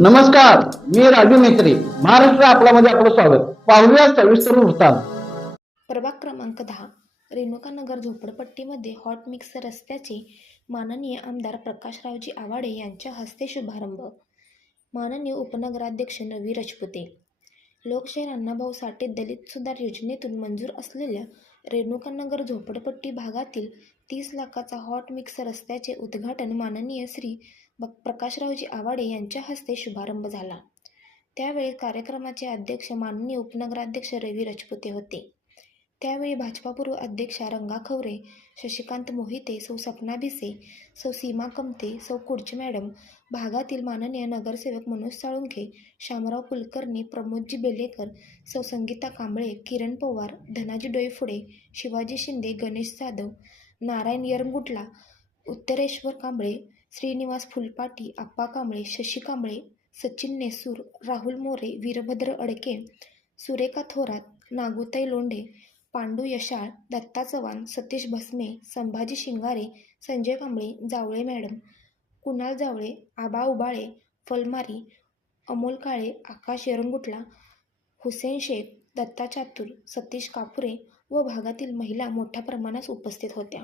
नमस्कार, मी राजू मेत्री. महाराष्ट्र आपल्यामध्ये आपलं स्वागत. पाहूया सविस्तर वृत्तांत. प्रभाग क्रमांक 10 रेणुकानगर झोपडपट्टीमध्ये हॉट मिक्स रस्त्याचे माननीय आमदार प्रकाशरावजी आवाडे यांच्या हस्ते शुभारंभ. माननीय उपनगराध्यक्ष नवी राजपुते. लोकशाहीर अण्णाभाऊ साठे दलित सुधार योजनेतून मंजूर असलेल्या रेणुकानगर झोपडपट्टी भागातील 30 लाखाचा हॉट मिक्स रस्त्याचे उद्घाटन माननीय श्री प्रकाशरावजी आवाडे यांच्या हस्ते शुभारंभ झाला. त्यावेळी कार्यक्रमाचे अध्यक्ष माननीय उपनगराध्यक्ष रवी राजपुते होते. त्यावेळी भाजपा पूर्व अध्यक्षा रंगा खवरे, शशिकांत मोहिते, सौ सपना भिसे, सौ सीमा कमते, सौ कुडचे मॅडम, भागातील माननीय नगरसेवक मनोज साळुंखे, शामराव कुलकर्णी, प्रमोदजी बेलेकर, सौ संगीता कांबळे, किरण पवार, धनाजी डोईफोडे, शिवाजी शिंदे, गणेश जाधव, नारायण यरंगुटला, उत्तरेश्वर कांबळे, श्रीनिवास फुलपाटी, आप्पा कांबळे, शशी कांबळे, सचिन नेसूर, राहुल मोरे, वीरभद्र अडके, सुरेखा थोरात, नागुताई लोंढे, पांडू यशाळ, दत्ता चव्हाण, सतीश भस्मे, संभाजी शिंगारे, संजय कांबळे, जावळे मॅडम, कुणाल जावळे, आबा उबाळे, फलमारी, अमोल काळे, आकाश यरंगुटला, हुसेन शेख, दत्ता चातुर, सतीश कापुरे व भागातील महिला मोठ्या प्रमाणात उपस्थित होत्या.